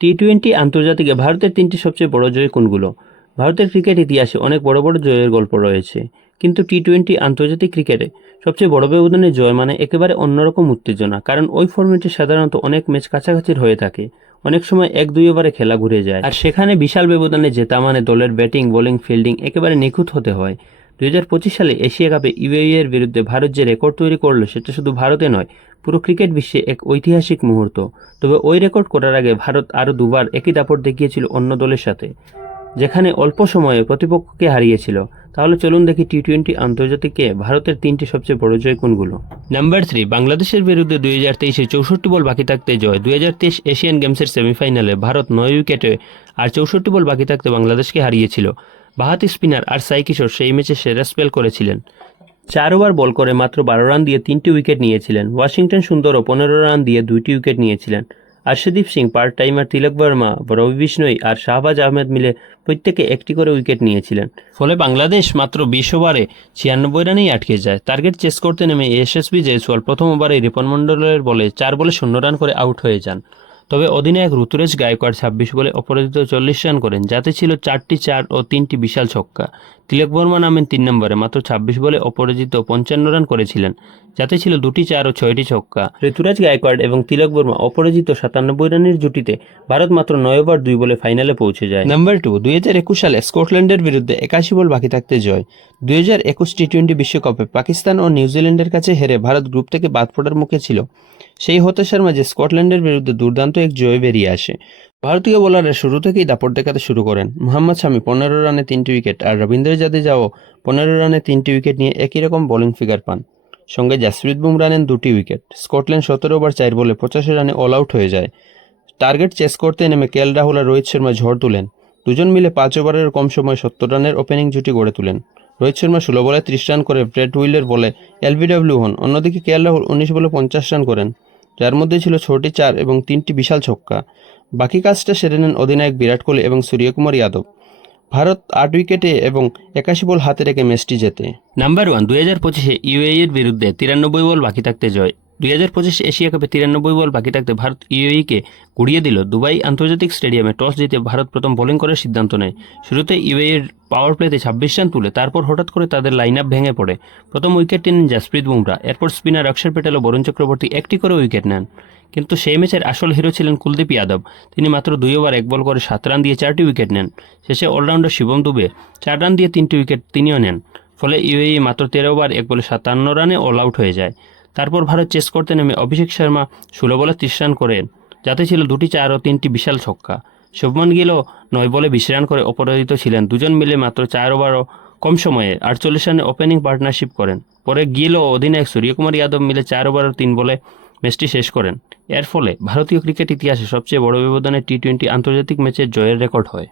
T twenty আন্তর্জাতিকে ভারতের তিনটি সবচেয়ে বড় জয় কোনগুলো? ভারতের ক্রিকেট ইতিহাসে অনেক বড় বড় জয়ের গল্প রয়েছে। কিন্তু টি টোয়েন্টি আন্তর্জাতিক ক্রিকেটে সবচেয়ে বড় ব্যবধানে জয় মানে একেবারে অন্যরকম উত্তেজনা, কারণ ওই ফর্মেটে সাধারণত অনেক ম্যাচ কাছাকাছির হয়ে থাকে। অনেক সময় এক দুই ওভারে খেলা ঘুরে যায়। আর সেখানে বিশাল ব্যবধানে জেতা মানে দলের ব্যাটিং বোলিং ফিল্ডিং একেবারে নিখুঁত হতে হয়। দুই হাজার পঁচিশ সালে এশিয়া কাপে ইউএই এর বিরুদ্ধে ভারত যে রেকর্ড তৈরি করল, সেটা শুধু ভারতে নয়, পুরো ক্রিকেট বিশ্বে এক ঐতিহাসিক মুহূর্ত। তবে ওই রেকর্ড করার আগে ভারত আরও দুবার একই দাপট দেখিয়েছিল অন্য দলের সাথে, যেখানে অল্প সময়ে প্রতিপক্ষকে হারিয়েছিল। তাহলে চলুন দেখি টি টোয়েন্টি আন্তর্জাতিকে ভারতের তিনটি সবচেয়ে বড় জয় কোনগুলো নাম্বার থ্রি, বাংলাদেশের বিরুদ্ধে দুই হাজার তেইশে চৌষট্টি বল বাকি থাকতে জয়। দুই হাজার তেইশ এশিয়ান গেমসের সেমিফাইনালে ভারত নয় উইকেটে আর চৌষট্টি বল বাকি থাকতে বাংলাদেশকে হারিয়েছিল। বাহাতি স্পিনার আর সাই কিশোর সেই ম্যাচে সেরা স্পেল করেছিলেন। চার ওভার বল করে মাত্র বারো রান দিয়ে তিনটি উইকেট নিয়েছিলেন। ওয়াশিংটন সুন্দরও পনেরো রান দিয়ে দুইটি উইকেট নিয়েছিলেন। আর্শদীপ সিং পার্ট টাইমার তিলক বর্মা, রবি বিষ্ণই আর শাহবাজ আহমেদ মিলে প্রত্যেকে একটি করে উইকেট নিয়েছিলেন। ফলে বাংলাদেশ মাত্র বিশ ওভারে ছিয়ানব্বই রানেই আটকে যায়। টার্গেট চেস করতে নেমে এসএসবি জয়সওয়াল প্রথম ওভারে রিপন মণ্ডলের বলে চার বলে শূন্য রান করে আউট হয়ে যান। তবে অধিনায়ক ঋতুরাজ গায়কোয়াড় ছাব্বিশ বলে অপরাজিত চল্লিশ রান করেন, যাতে ছিল চারটি চার ও তিনটি বিশাল ছক্কা। তিলক বর্মা নামেন তিন নম্বরে, মাত্র ছাব্বিশ বলে অপরাজিত পঞ্চান্ন রান করেছিলেন, যাতে ছিল দুটি চার ও ছয়টি ছক্কা। ঋতুরাজ গায়কোয়াড় এবং তিলক বর্মা অপরাজিত সাতানব্বই রানের জুটিতে ভারত মাত্র নয় ওভার দুই বলে ফাইনালে পৌঁছে যায়। নাম্বার টু, দুই হাজার একুশ সালে স্কটল্যান্ডের বিরুদ্ধে একাশি বল বাকি থাকতে জয়। দুই হাজার একুশ টি টোয়েন্টি বিশ্বকাপে পাকিস্তান ও নিউজিল্যান্ডের কাছে হেরে ভারত গ্রুপ থেকে বাদ পড়ার মুখে ছিল। সেই হতাশার মাঝে স্কটল্যান্ডের বিরুদ্ধে দুর্দান্ত এক জয় বেরিয়ে আসে। ভারতীয় বোলাররা শুরু থেকেই দাপট দেখাতে শুরু করেন। মোহাম্মদ শামি পনেরো রানে তিনটি উইকেট আর রবীন্দ্র জাদেজাও পনেরো রানে তিনটি উইকেট নিয়ে একই রকম বোলিং ফিগার পান। সঙ্গে জাসপ্রীত বুমরা নেন দুটি উইকেট। স্কটল্যান্ড সতেরো ওভার চার বলে পঁচাশি রানে অল আউট হয়ে যায়। টার্গেট চেস করতে নেমে কে এল রাহুল আর রোহিত শর্মা ঝড় তুলেন। দুজন মিলে পাঁচ ওভারের কম সময় সত্তর রানের ওপেনিং জুটি গড়ে তুলেন। রোহিত শর্মা ষোলো বলে ত্রিশ রান করে ব্রেড উইলের বলে এলবিডব্লিউ হন। অন্যদিকে কে রাহুল উনিশ বলে পঞ্চাশ রান করেন। যার মধ্যে ছিল ছটি চার এবং তিনটি বিশাল ছক্কা। বাকি কাজটা সেরে নেন অধিনায়ক বিরাট কোহলি এবং সূর্যকুমার যাদব। ভারত আট উইকেটে এবং একাশি বল হাতে রেখে ম্যাচটি জেতে। নাম্বার ওয়ান দু হাজার পঁচিশে ইউএইয়ের বিরুদ্ধে তিরানব্বই বল বাকি থাকতে জয়। দুই হাজার পঁচিশ এশিয়া কাপে তিরানব্বই বল বাকি থাকতে ভারত ইউএইকে গুড়িয়ে দিল। দুবাই আন্তর্জাতিক স্টেডিয়ামে টস জিতে ভারত প্রথম বোলিং করার সিদ্ধান্ত নেয়। শুরুতে ইউএইয়ের পাওয়ার প্লেতে ছাব্বিশ রান তুলে, তারপর হঠাৎ করে তাদের লাইন আপ ভেঙে পড়ে। প্রথম উইকেট নেন জাসপ্রীত বুমরা এরপর স্পিনার অক্ষর প্যাটেল ও বরুণ চক্রবর্তী একটি করে উইকেট নেন। কিন্তু সেই ম্যাচের আসল হিরো ছিলেন কুলদীপ যাদব। তিনি মাত্র দুই ওভার এক বল করে সাত রান দিয়ে চারটি উইকেট নেন। শেষে অলরাউন্ডার শিবম দুবে চার রান দিয়ে তিনটি উইকেট তিনিও নেন। ফলে ইউএই মাত্র তেরো ওভার এক বলে সাতান্ন রানে অল আউট হয়ে যায়। তারপর ভারত চেস করতে নেমে অভিষেক শর্মা ষোলো বলে ত্রিশ রান করেন। যাতে ছিল দুটি চার ও তিনটি বিশাল ছক্কা। শুভমান গিলও নয় বলে বিশ রান করে অপরাজিত ছিলেন। দুজন মিলে মাত্র চার ওভারও কম সময়ে আটচল্লিশ রানে ওপেনিং পার্টনারশিপ করেন। পরে গিল ও অধিনায়ক সূর্যকুমার যাদব মিলে চার ওভার ও তিন বলে ম্যাচটি শেষ করেন। এর ফলে ভারতীয় ক্রিকেট ইতিহাসে সবচেয়ে বড় ব্যবধানে টি টোয়েন্টি আন্তর্জাতিক ম্যাচের জয়ের রেকর্ড হয়।